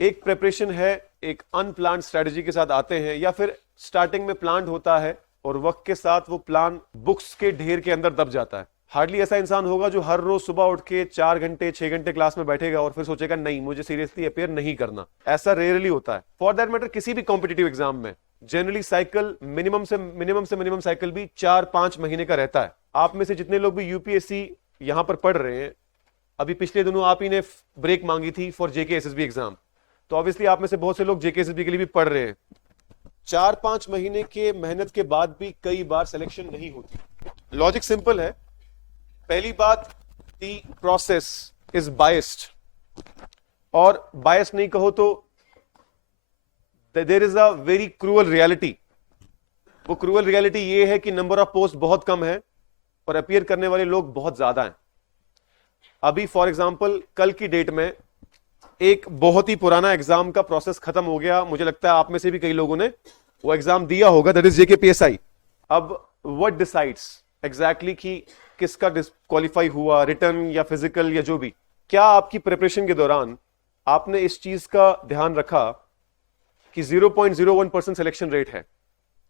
एक प्रेपरेशन है, एक अनप्लान्ड स्ट्रेटजी के साथ आते हैं, या फिर स्टार्टिंग में प्लान्ड होता है और वक्त के साथ वो प्लान बुक्स के ढेर के अंदर दब जाता है। हार्डली ऐसा इंसान होगा जो हर रोज सुबह उठ के 4 घंटे 6 घंटे क्लास में बैठेगा और फिर सोचेगा नहीं मुझे सीरियसली अपेयर नहीं करना। ऐसा रेयरली होता है। फॉर दैट मैटर किसी भी कॉम्पिटिटिव एग्जाम में जनरली साइकिल मिनिमम से मिनिमम साइकिल भी 4-5 महीने का रहता है। आप में से जितने लोग भी यूपीएससी यहां पर पढ़ रहे हैं, अभी पिछले दिनों आप ही ने ब्रेक मांगी थी फॉर जेके एसएसबी एग्जाम, तो ऑब्वियसली आप में से बहुत से लोग जेके एसएसबी के लिए भी पढ़ रहे हैं। 4-5 महीने के मेहनत के बाद भी कई बार सिलेक्शन नहीं होती। लॉजिक सिंपल है। पहली बात, दी प्रोसेस इज बायस्ड, और बायस्ड नहीं कहो तो there is a very cruel reality. वो क्रूअल रियलिटी ये है कि नंबर ऑफ पोस्ट बहुत कम है और अपीयर करने वाले लोग बहुत ज्यादा हैं। अभी फॉर एग्जांपल कल की डेट में एक बहुत ही पुराना एग्जाम का प्रोसेस खत्म हो गया। मुझे लगता है आप में से भी कई लोगों ने वो एग्जाम दिया होगा, दैट इज जेकेपीएसआई। अब व्हाट डिसाइड्स एग्जैक्टली कि किसका डिस्क्वालीफाई हुआ, रिटर्न या फिजिकल या जो भी। क्या आपकी प्रिपरेशन के दौरान आपने इस चीज का ध्यान रखा कि 0.01% सिलेक्शन रेट है?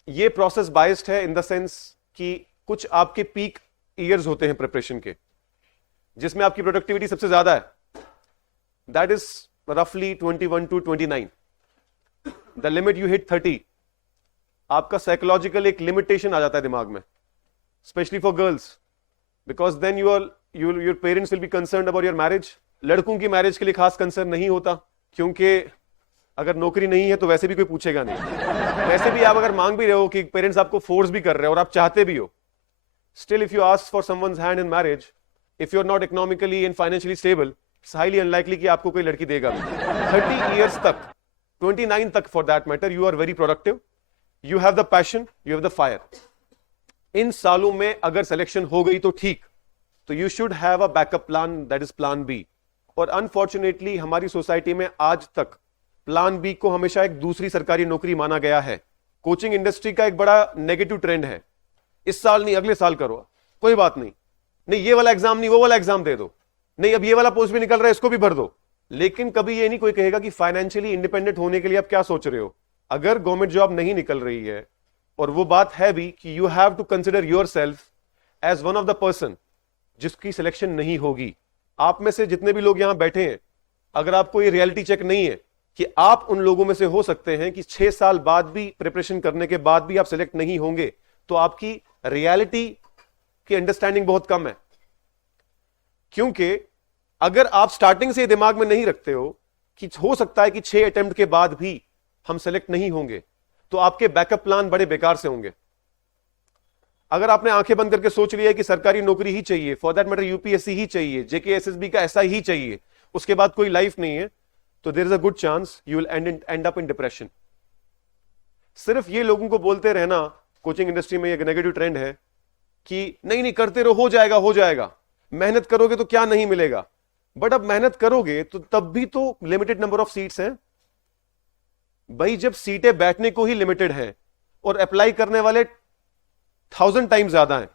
ये प्रोसेस बायस्ड है इन द सेंस कि कुछ आपके पीक ईयर्स होते हैं प्रिपरेशन के जिसमें आपकी प्रोडक्टिविटी सबसे ज्यादा है, दैट इज रफली 21 to 29। The limit you hit 30, आपका साइकोलॉजिकल एक लिमिटेशन आ जाता है दिमाग में, specially for girls, because then your parents will be concerned about your marriage. लड़कों की मैरिज के लिए खास कंसर्न नहीं होता, क्योंकि अगर नौकरी नहीं है तो वैसे भी कोई पूछेगा नहीं। वैसे भी आप अगर मांग भी रहे हो कि पेरेंट्स आपको फोर्स भी कर रहे हो और आप चाहते भी हो, still if you ask for someone's hand in marriage, if you are not economically and financially stable, it's highly unlikely कि आपको कोई लड़की देगा भी। 30 ईयर्स तक, 29 तक for that matter, you are very productive, you have the passion, you have the fire. इन सालों में अगर सिलेक्शन हो गई तो ठीक, तो you should have a backup plan, that is plan B. और अनफॉर्चुनेटली हमारी सोसाइटी में आज तक प्लान बी को हमेशा एक दूसरी सरकारी नौकरी माना गया है। कोचिंग इंडस्ट्री का एक बड़ा नेगेटिव ट्रेंड है, इस साल नहीं अगले साल करो, कोई बात नहीं, नहीं ये वाला एग्जाम नहीं वो वाला एग्जाम दे दो, नहीं अब ये वाला पोस्ट भी निकल रहा है इसको भी भर दो। लेकिन कभी ये नहीं कोई कहेगा कि फाइनेंशियली इंडिपेंडेंट होने के लिए आप क्या सोच रहे हो। अगर गवर्नमेंट जॉब नहीं निकल रही है, और वो बात है भी कि you have to consider yourself as one of the person जिसकी सिलेक्शन नहीं होगी। आप में से जितने भी लोग यहां बैठे हैं, अगर आपको ये रियलिटी चेक नहीं है कि आप उन लोगों में से हो सकते हैं कि 6 साल बाद भी प्रिपरेशन करने के बाद भी आप सिलेक्ट नहीं होंगे, तो आपकी रियलिटी की अंडरस्टैंडिंग बहुत कम है। क्योंकि अगर आप स्टार्टिंग से दिमाग में नहीं रखते हो कि हो सकता है कि 6 अटेम्प्ट के बाद भी हम सेलेक्ट नहीं होंगे, तो आपके बैकअप प्लान बड़े बेकार से होंगे। अगर आपने आंखें बंद करके सोच लिया है कि सरकारी नौकरी ही चाहिए, फॉर दैट मैटर यूपीएससी ही चाहिए, जेकेएसएसबी का ऐसा ही चाहिए, उसके बाद कोई लाइफ नहीं है, तो there is a good chance you will end up in depression. सिर्फ ये लोगों को बोलते रहना, कोचिंग इंडस्ट्री में एक नेगेटिव ट्रेंड है कि नहीं नहीं करते रहो, हो जाएगा, मेहनत करोगे तो क्या नहीं मिलेगा। बट अब मेहनत करोगे तो तब भी तो लिमिटेड नंबर ऑफ सीट्स हैं भाई। जब सीटें बैठने को ही लिमिटेड हैं और अप्लाई करने वाले 1000 टाइम्स ज्यादा हैं,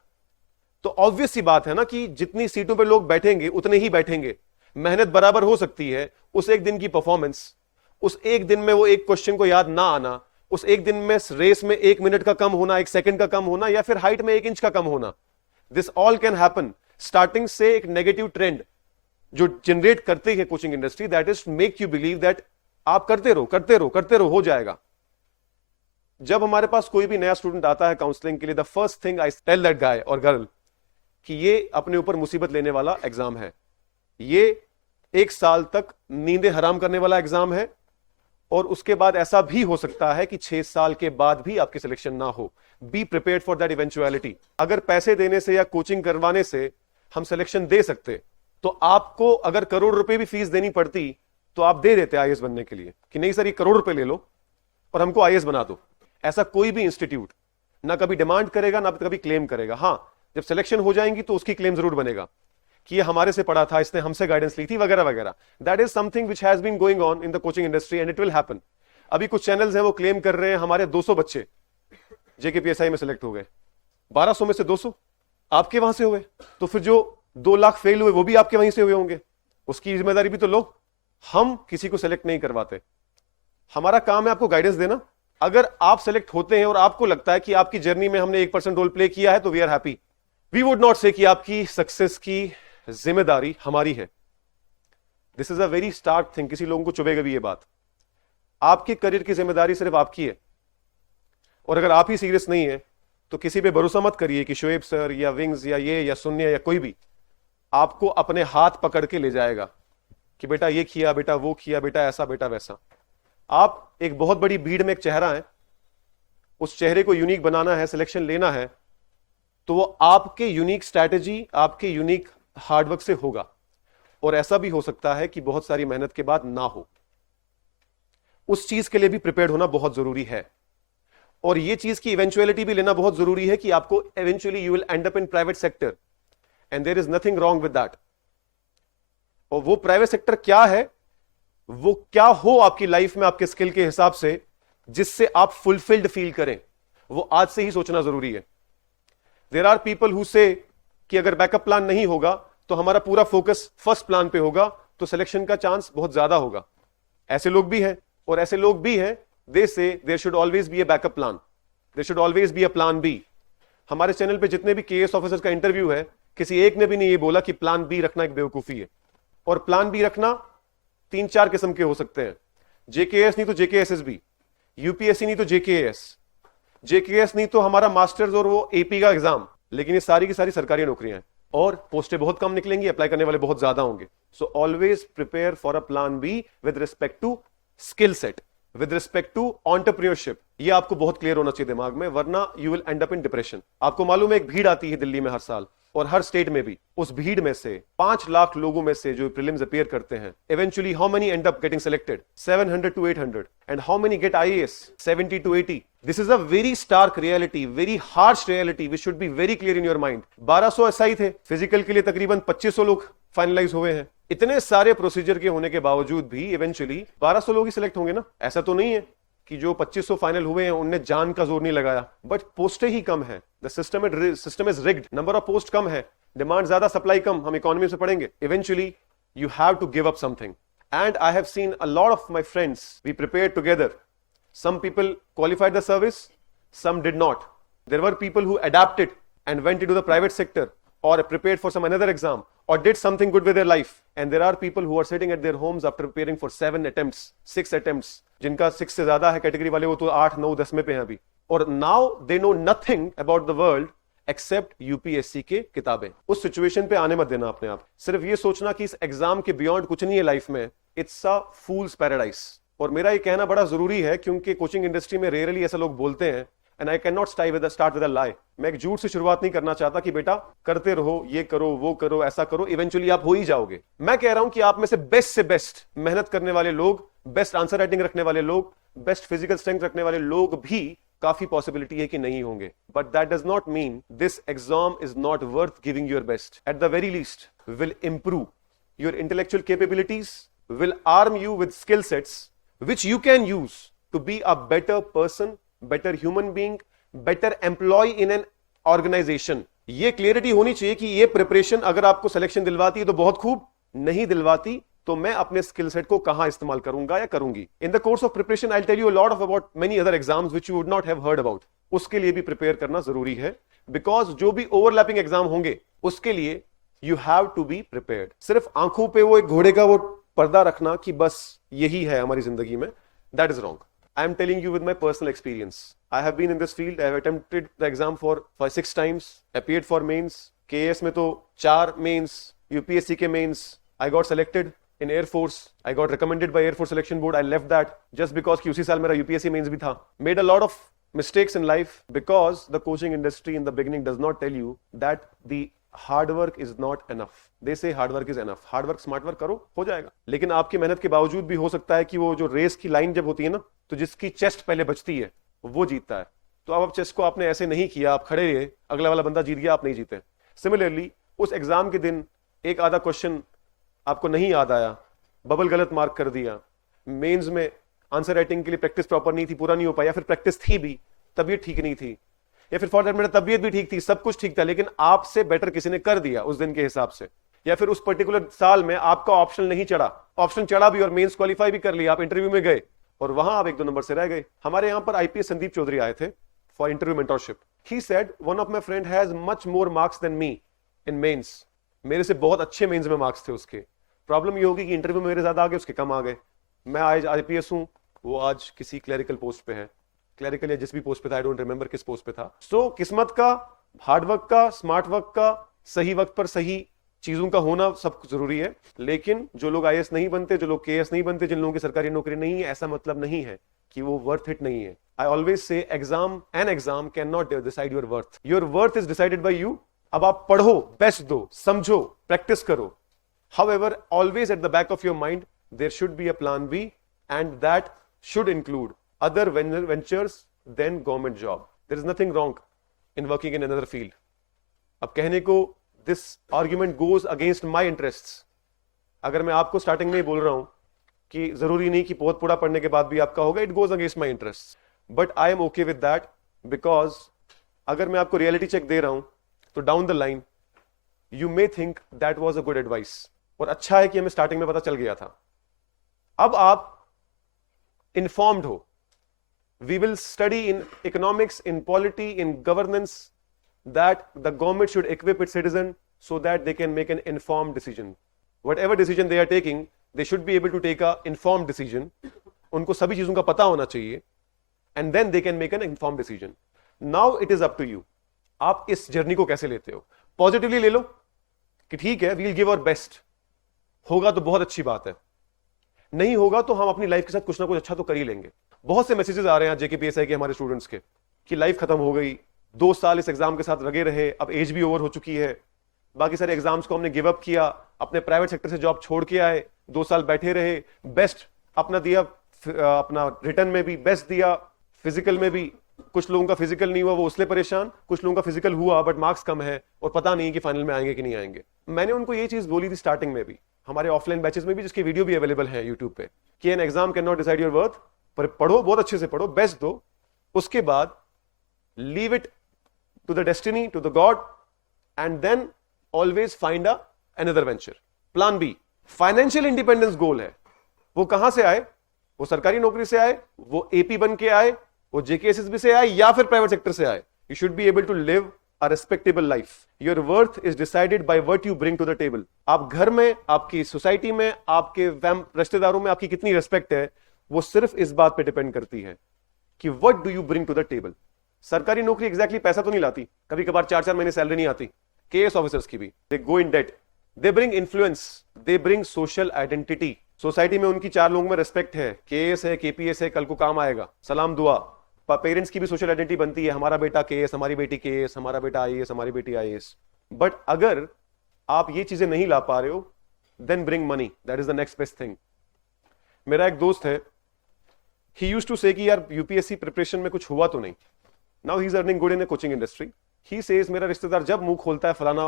तो ऑब्वियस सी बात है ना कि जितनी सीटों पे लोग बैठेंगे उतने ही बैठेंगे। मेहनत बराबर हो सकती है, उस एक दिन की परफॉर्मेंस, उस एक दिन में वो एक क्वेश्चन को याद ना आना, उस एक दिन में रेस में 1 मिनट का कम होना, 1 सेकंड का कम होना, या फिर हाइट में 1 इंच का कम होना, this all can happen. Starting से एक नेगेटिव ट्रेंड जो जनरेट करती है coaching industry, that is make you believe that आप करते रहो, हो जाएगा। जब हमारे पास कोई भी नया स्टूडेंट आता है काउंसलिंग के लिए, the first thing I tell that guy और गर्ल कि ये अपने ऊपर मुसीबत लेने वाला एग्जाम है, ये 1 साल तक नींदें हराम करने वाला एग्जाम है, और उसके बाद ऐसा भी हो सकता है कि 6 साल के बाद भी आपकी सिलेक्शन ना हो। Be prepared for that eventuality. अगर पैसे देने से या कोचिंग करवाने से हम सिलेक्शन दे सकते, तो आपको अगर करोड़ रुपए भी फीस देनी पड़ती तो आप दे देते आईएएस बनने के लिए, कि नहीं सर ये करोड़ रुपए ले लो और हमको आईएएस बना दो। ऐसा कोई भी इंस्टीट्यूट ना कभी डिमांड करेगा ना कभी क्लेम करेगा। हाँ, जब सिलेक्शन हो जाएंगी तो उसकी क्लेम जरूर बनेगा कि ये हमारे से पढ़ा था, इसने हमसे गाइडेंस ली थी, वगैरह वगैरह। That is something which has been going on in the coaching industry and it will happen. अभी कुछ चैनल्स हैं वो क्लेम कर रहे हैं हमारे 200 बच्चे जेकेपीएसआई में सिलेक्ट हो गए, 1200 में से 200 आपके वहां से हुए, तो फिर जो 2 लाख फेल हुए वो भी आपके वहीं से हुए होंगे, उसकी जिम्मेदारी भी तो लो। हम किसी को सेलेक्ट नहीं करवाते, हमारा काम है आपको गाइडेंस देना। अगर आप सेलेक्ट होते हैं और आपको लगता है कि आपकी जर्नी में हमने 1% रोल प्ले किया है तो we are happy. We would not say कि आपकी सक्सेस की जिम्मेदारी हमारी है। This is a very stark thing, किसी लोगों को चुभेगा भी ये बात। आपके करियर की जिम्मेदारी सिर्फ आपकी है, और अगर आप ही सीरियस नहीं है तो किसी पे भरोसा मत करिए कि शोएब सर या विंग्स या ये या शून्य या कोई भी आपको अपने हाथ पकड़ के ले जाएगा कि बेटा ये किया, बेटा वो किया, बेटा ऐसा, बेटा वैसा। आप एक बहुत बड़ी भीड़ में एक चेहरा है, उस चेहरे को यूनिक बनाना है, सिलेक्शन लेना है, तो वो आपके यूनिक स्ट्रैटेजी, आपके यूनिक हार्डवर्क से होगा। और ऐसा भी हो सकता है कि बहुत सारी मेहनत के बाद ना हो। उस चीज के लिए भी प्रिपेयर्ड होना बहुत जरूरी है, और ये चीज की इवेंचुअलिटी भी लेना बहुत जरूरी है कि आपको eventually you will end up in private sector, and there is nothing wrong with that. और वो प्राइवेट सेक्टर क्या है, वो क्या हो आपकी लाइफ में आपके स्किल के हिसाब से, जिससे आप फुलफिल्ड फील करें, वो आज से ही सोचना जरूरी है। देयर आर पीपल हु से कि अगर बैकअप प्लान नहीं होगा तो हमारा पूरा फोकस फर्स्ट प्लान पे होगा, तो सिलेक्शन का चांस बहुत ज्यादा होगा। ऐसे लोग भी हैं, और ऐसे लोग भी हैं they say there should always be a backup plan, there should always be a plan B. हमारे चैनल पे जितने भी केएस ऑफिसर्स का इंटरव्यू है, किसी एक ने भी नहीं ये बोला कि प्लान बी रखना एक बेवकूफी है। और प्लान बी रखना 3-4 किस्म के हो सकते हैं। जेकेएस नहीं तो जेकेएसएसबी, यूपीएससी नहीं तो जेकेएस, जेकेएस नहीं तो हमारा मास्टर्स और वो एपी का एग्जाम। लेकिन ये सारी की सारी सरकारी नौकरियां हैं और पोस्टें बहुत कम निकलेंगी, अप्लाई करने वाले बहुत ज्यादा होंगे। So always prepare for a plan B with respect to skill set, with respect to entrepreneurship. ये आपको बहुत क्लियर होना चाहिए दिमाग में, वरना you will end up in depression. आपको मालूम है एक भीड़ आती है दिल्ली में हर साल, और हर स्टेट में भी। उस भीड़ में से 5 लाख लोगों में से जो प्रीलिम्स अपीयर करते हैं, eventually how many end up getting selected? 700 to 800, and how many get IAS? 70 to 80। This is a very stark reality, very harsh reality, which should be very clear in your mind. 1200 SI थे, physical के लिए तकरीबन 2500 लोग finalise हुए हैं। इतने सारे procedure के होने के बावजूद भी इवेंचुअली 1200 लोग ही सिलेक्ट होंगे ना। ऐसा तो नहीं है कि जो 2500 फाइनल हुए हैं उनने जान का जोर नहीं लगाया, बट पोस्टें ही कम है। The system is rigged, number of post कम है, डिमांड ज्यादा, सप्लाई कम। हम इकोनॉमी से पढ़ेंगे। Eventually you have to give up something, and I have seen a lot of my friends, we prepared together. Some people qualified the service, some did not. There were people who adapted and went into the private sector, or prepared for some another exam, or did something good with their life. And there are people who are sitting at their homes after preparing for 7 attempts, 6 attempts. जिनका 6 से ज्यादा है category वाले, वो तो 8, 9, 10 में पे हैं अभी। और now they know nothing about the world except UPSC के किताबें। उस सिचुएशन पे आने मत देना अपने आप। सिर्फ ये सोचना कि इस एग्जाम के बियॉन्ड कुछ नहीं है लाइफ में। It's a fools paradise. और मेरा ये कहना बड़ा जरूरी है क्योंकि कोचिंग इंडस्ट्री में रेयरली ऐसा लोग बोलते हैं, and I can not start with a lie. मैं एक झूठ से शुरुआत नहीं करना चाहता कि बेटा करते रहो, ये करो, वो करो, ऐसा करो, इवेंचुअली आप हो ही जाओगे। मैं कह रहा हूं कि आप में से बेस्ट मेहनत करने वाले लोग, बेस्ट आंसर राइटिंग रखने वाले लोग, बेस्ट फिजिकल स्ट्रेंथ रखने वाले लोग भी काफी पॉसिबिलिटी है कि नहीं होंगे। But that does not mean this exam is not worth giving your best. At the very least will improve your intellectual capabilities, will arm you with skill sets which you can use to be a better person, better human being, better employee in an organization. ये clarity होनी चाहिए कि ये preparation अगर आपको selection दिलवाती है तो बहुत खूब, नहीं दिलवाती तो मैं अपने स्किल सेट को कहां इस्तेमाल करूंगा या करूंगी। In the course of preparation I will tell you a lot of about many other exams which you would not have heard about. उसके लिए भी प्रिपेयर करना जरूरी है, बिकॉज जो भी ओवरलैपिंग एग्जाम होंगे उसके लिए you have to be prepared. सिर्फ आंखों पे वो एक घोड़े का वो पर्दा रखना कि बस यही है हमारी जिंदगी में, that is wrong. I am telling you with my personal experience. I have been in this field, I have attempted the exam for 6 times, appeared for mains. KS में तो 4 मेंस, यूपीएससी के mains. I got selected in air force, I got recommended by air force selection board. I left that just because कि उसी साल मेरा UPSC mains भी था। Made a lot of mistakes in life because the coaching industry in the beginning does not tell you that the hard work is not enough. They say hard work is enough. Hard work, smart work करो, हो जाएगा। लेकिन आपकी मेहनत के बावजूद भी हो सकता है कि वो जो रेस की लाइन जब होती है ना, तो जिसकी चेस्ट पहले बचती है वो जीतता है। तो अब चेस्ट को आपने ऐसे नहीं किया, आप खड़े रहे, अगला वाला बंदा जीत गया, आप नहीं जीते। सिमिलरली उस एग्जाम के दिन एक आधा क्वेश्चन आपको नहीं याद आया, बबल गलत मार्क कर दिया, मेंस में आंसर राइटिंग के लिए प्रैक्टिस प्रॉपर नहीं थी, पूरा नहीं हो पाया, फिर प्रैक्टिस थी भी, तबीयत ठीक नहीं थी, या फिर फॉर दैट मैटर तबीयत भी ठीक थी, सब कुछ ठीक था, लेकिन आपसे बेटर किसी ने कर दिया उस दिन के हिसाब से, या फिर उस पर्टिकुलर साल में आपका ऑप्शन नहीं चढ़ा, ऑप्शन चढ़ा भी और मेंस क्वालिफाई भी कर लिया, आप इंटरव्यू में गए और वहां आप 1-2 नंबर से रह गए। हमारे यहां पर आईपीएस संदीप चौधरी आए थे for interview mentorship. He said one of my friend has much more marks than me in mains. मेरे से बहुत अच्छे मेंस में मार्क्स थे उसके। प्रॉब्लम ये होगी कि इंटरव्यू में मेरे ज्यादा आ गए, उसके कम आ गए। मैं आज आईपीएस हूं, वो आज किसी क्लरिकल पोस्ट पे है, क्लरिकल या जिस भी पोस्ट पे था, आई डोंट रिमेंबर किस पोस्ट पे था। सो किस्मत का, हार्डवर्क का, स्मार्ट वर्क का, सही वक्त पर सही चीजों का होना सब जरूरी है। लेकिन जो लोग आईएएस नहीं बनते, जो लोग केएएस नहीं बनते, जिन लोगों की सरकारी नौकरी नहीं है, ऐसा मतलब नहीं है कि वो वर्थ इट नहीं है। I always say an exam can not decide your worth, your worth is decided by you. अब आप पढ़ो, बेस्ट दो, समझो, प्रैक्टिस करो। However always at the back of your mind there should be a plan B, and that should include other ventures than government job. There is nothing wrong in working in another field. अब कहने को this argument goes against my interests. अगर मैं आपको starting में ही बोल रहा हूं कि जरूरी नहीं कि बहुत पूरा पढ़ने के बाद भी आपका होगा, it goes against my interests. But I am okay with that because अगर मैं आपको रियलिटी चेक दे रहा हूं तो down the line you may think that was a good advice. और अच्छा है कि हमें स्टार्टिंग में पता चल गया था। अब आप informed हो। We will study in economics, in polity, in governance, that the government should equip its citizen so that they can make an informed decision. Whatever decision they are taking, they should be able to take a informed decision. उनको सभी चीजों का पता होना चाहिए, and then they can make an informed decision. Now it is up to you. आप इस journey को कैसे लेते हो? पॉजिटिवली ले लो कि ठीक है, we'll give our best. होगा तो बहुत अच्छी बात है, नहीं होगा तो हम अपनी लाइफ के साथ कुछ ना कुछ अच्छा तो कर ही लेंगे। बहुत से मैसेजेस आ रहे हैं जेकेपीएसआई के हमारे स्टूडेंट्स के कि लाइफ खत्म हो गई, 2 साल इस एग्जाम के साथ लगे रहे, अब एज भी ओवर हो चुकी है, बाकी सारे एग्जाम्स को हमने गिव अप किया, अपने प्राइवेट सेक्टर से जॉब छोड़ के आए, 2 साल बैठे रहे, बेस्ट अपना दिया, अपना रिटर्न में भी बेस्ट दिया, फिजिकल में भी कुछ लोगों का फिजिकल नहीं हुआ वो उसलिए परेशान, कुछ लोगों का फिजिकल हुआ बट मार्क्स कम है और पता नहीं कि फाइनल में आएंगे कि नहीं आएंगे। मैंने उनको ये चीज बोली थी स्टार्टिंग में भी, हमारे ऑफलाइन बैचेस में भी, जिसकी वीडियो भी अवेलेबल है यूट्यूब पे, कि N exam can not decide your worth. पर पढ़ो, बहुत अच्छे से पढ़ो, बेस्ट दो, उसके बाद leave it to the destiny, to the god, and then always find another venture. Plan B, financial independence goal है। वो कहां से आए? वो सरकारी नौकरी से आए, वो एपी बन के आए, वो जेकेएसएसबी से आए, या फिर प्राइवेट सेक्टर से आए। You should be able to live a respectable life. Your worth is decided by what you bring to the table. आप घर में, आपकी सोसाइटी में, आपके रिश्तेदारों में आपकी कितनी रिस्पेक्ट है, वो सिर्फ इस बात पे डिपेंड करती है कि what do you bring to the table. सरकारी नौकरी एग्जैक्टली पैसा तो नहीं लाती, कभी कभार 4-4 महीने सैलरी नहीं आती। केएस ऑफिसर्स की भी, they go in debt. They bring influence, they bring social identity. Society में उनकी 4 लोगों में रिस्पेक्ट है, केएस है, केपीएस है, कल को काम आएगा, सलाम दुआ। पेरेंट्स की भी सोशल आइडेंटिटी बनती है, हमारा बेटा केएस, हमारी बेटी केएस, हमारा बेटा आईएएस, हमारी बेटी आईएएस। बट अगर आप ये चीजें नहीं ला पा रहे हो, then bring money, that is the next best thing. मेरा एक दोस्त है, ही यूज्ड टू से कि यार यूपीएससी प्रिपरेशन में कुछ हुआ तो नहीं। Now he is earning good in A coaching industry. He says मेरा रिश्तेदार जब मुंह खोलता है फलाना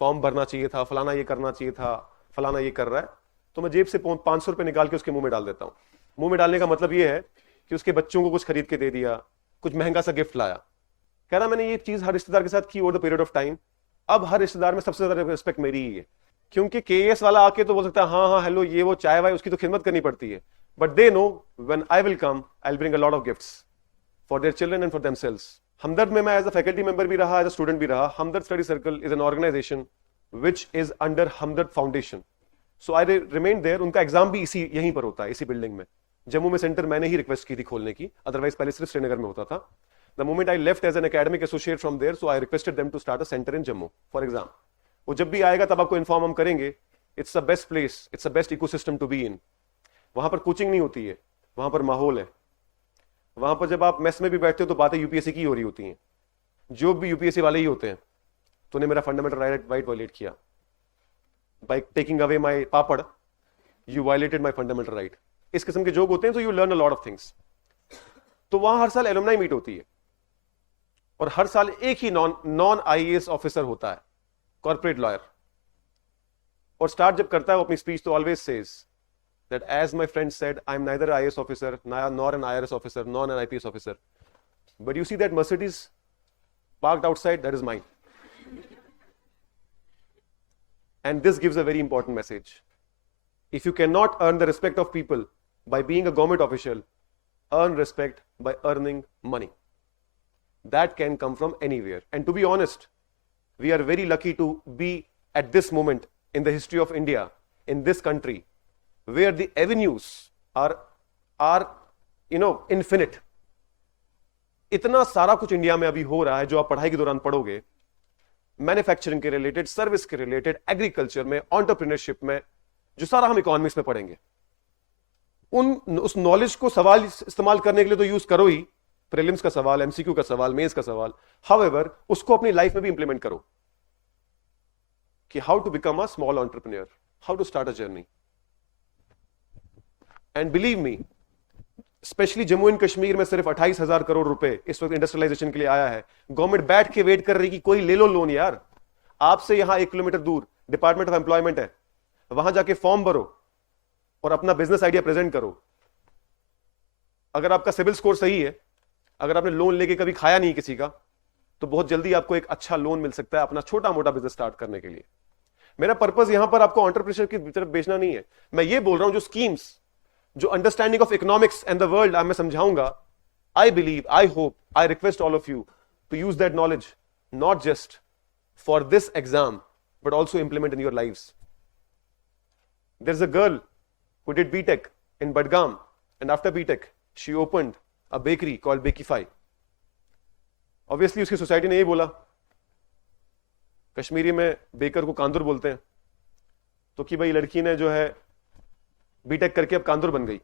फॉर्म भरना चाहिए था, फलाना ये करना चाहिए था, फलाना ये कर रहा है, तो मैं जेब से 500 रुपए निकाल के उसके मुंह में डाल देता हूं। मुंह में डालने का मतलब ये है कि उसके बच्चों को कुछ खरीद के दे दिया, कुछ महंगा सा गिफ्ट लाया। कह रहा मैंने ये चीज हर रिश्तेदार के साथ की over the period of time. अब हर रिश्तेदार में सबसे ज्यादा रिस्पेक्ट मेरी ही है, क्योंकि केएस वाला आके तो बोल सकता है हाँ हाँ हेलो ये वो चाय वाय, उसकी तो खिदमत करनी पड़ती है, but they know when I will come I will bring a lot of gifts for their children and for themselves. Hamdard में मैं एज अ फैकल्टी मेंबर भी रहा, एज अ स्टूडेंट भी रहा। Hamdard study circle is an organisation which is under Hamdard foundation, so I remain there. उनका exam भी इसी यहीं पर होता है, इसी बिल्डिंग में। जम्मू में सेंटर मैंने ही रिक्वेस्ट की थी खोलने की, अदरवाइज पहले सिर्फ श्रीनगर में होता था। The moment I left as an academic associate from there, so I requested them to start a centre in Jammu for exam. वो जब भी आएगा तब आपको इन्फॉर्म हम करेंगे। It's the best place, it's the best ecosystem to be in. वहां पर कोचिंग नहीं होती है, वहां पर माहौल है। वहां पर जब आप मेस में भी बैठते हो तो बातें यूपीएससी की हो रही होती हैं, जो भी यूपीएससी वाले ही होते हैं। तूने मेरा फंडामेंटल राइट वायलेट किया by taking away my papad, you violated my fundamental right. इस किस्म के जोक होते हैं, तो you learn a lot of things. तो वहां हर साल एलुमनाई मीट होती है और हर साल एक ही नॉन आईएएस ऑफिसर होता है, कॉर्पोरेट लॉयर। और स्टार्ट जब करता है वो अपनी स्पीच तो always says that as my friend said I am neither IAS officer nor an IRS officer nor an IPS officer, but you see that Mercedes parked outside, that is mine. And this gives a very important message. If you cannot earn the respect of people by being a government official, earn respect by earning money. That can come from anywhere. And to be honest, we are very lucky to be at this moment in the history of India, in this country, where the avenues are infinite. इतना सारा कुछ India में अभी हो रहा है जो आप पढ़ाई के दौरान पढ़ोगे, मैन्युफैक्चरिंग के रिलेटेड, सर्विस के रिलेटेड, एग्रीकल्चर में, एंटरप्रेन्योरशिप में, जो सारा हम इकोनॉमिक्स में पढ़ेंगे, उस नॉलेज को सवाल इस्तेमाल करने के लिए तो यूज करो ही, प्रीलिम्स का सवाल, एमसीक्यू का सवाल, मेंस का सवाल, हाउएवर उसको अपनी लाइफ में भी इंप्लीमेंट करो कि how to become a small entrepreneur, how to start a journey. And believe me, specially Jammu and Kashmir में सिर्फ 28,000 करोड़ रुपए इस वक्त इंडस्ट्रियलाइजेशन के लिए आया है. गवर्नमेंट बैठ के वेट कर रही कि कोई ले लो लोन यार. आपसे यहां 1 किलोमीटर दूर डिपार्टमेंट ऑफ एम्प्लॉयमेंट है, वहां जाके फॉर्म भरो और अपना बिजनेस आइडिया प्रेजेंट करो. अगर आपका सिविल स्कोर सही है, अगर आपने लोन लेके कभी खाया नहीं किसी का, तो बहुत जल्दी आपको एक अच्छा लोन मिल सकता है अपना छोटा मोटा बिजनेस स्टार्ट करने के लिए. मेरा पर्पस यहां पर आपको एंटरप्रेन्योरशिप की तरफ भेजना नहीं है. मैं ये बोल रहा हूं जो स्कीम्स, जो understanding of economics and the world मैं समझाऊंगा, I believe, I hope, I request all of you to use that knowledge not just for this exam but also implement in your lives. There is a girl who did BTech in Badgam, and after BTech she opened a bakery called Bakify. Obviously उसकी society ने यही बोला, कश्मीरी में baker को कांदुर बोलते हैं, तो कि भाई लड़की ने जो है बीटेक करके अब कांदुर बन गई.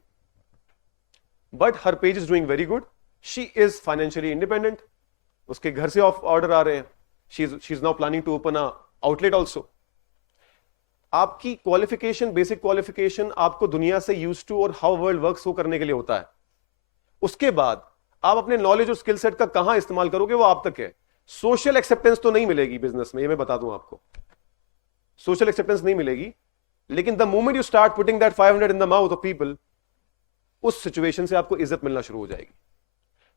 But her page is doing very good, she is financially independent, उसके घर से ऑर्डर आ रहे हैं, she is now planning to open a outlet also. आपकी क्वालिफिकेशन, बेसिक क्वालिफिकेशन आपको दुनिया से यूज टू और हाउ वर्ल्ड वर्क्स वो करने के लिए होता है. उसके बाद आप अपने नॉलेज और स्किल सेट का कहां इस्तेमाल करोगे वो आप तक है. सोशल एक्सेप्टेंस तो नहीं मिलेगी बिजनेस में, ये मैं बता दूं आपको, सोशल एक्सेप्टेंस नहीं मिलेगी. लेकिन the moment you start putting that 500 in the mouth of people, उस सिचुएशन से आपको इज्जत मिलना शुरू हो जाएगी.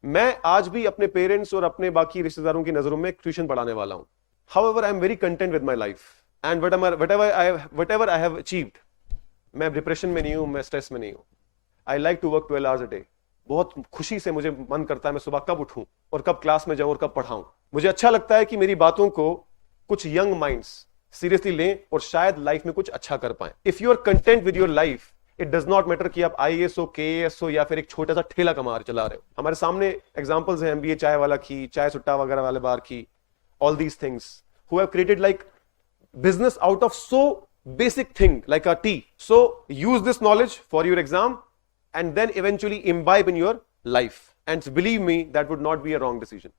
मैं आज भी अपने पेरेंट्स और अपने बाकी रिश्तेदारों की नजरों में ट्यूशन पढ़ाने वाला हूं. However I am very content with my life and whatever I have achieved, मैं डिप्रेशन में नहीं हूं, मैं स्ट्रेस में नहीं हूं. I like to work 12 hours a day. बहुत खुशी से मुझे मन करता है मैं सुबह कब उठूं और कब क्लास में जाऊं और कब पढ़ाऊं. मुझे अच्छा लगता है कि मेरी बातों को कुछ यंग माइंड्स सीरियसली लें और शायद लाइफ में कुछ अच्छा कर पाएं. If you are content with your life, it does not matter कि आप IAS हो, KAS हो या फिर एक छोटा सा ठेला कमा चला रहे हो. हमारे सामने एग्जांपल्स हैं MBA चाय वाला की, चाय सुट्टा वगैरह वाले बार की, all these things who have created like business out of so basic thing like a tea. So use this knowledge for your exam and then eventually imbibe in your life, and believe me, that would not be a wrong decision.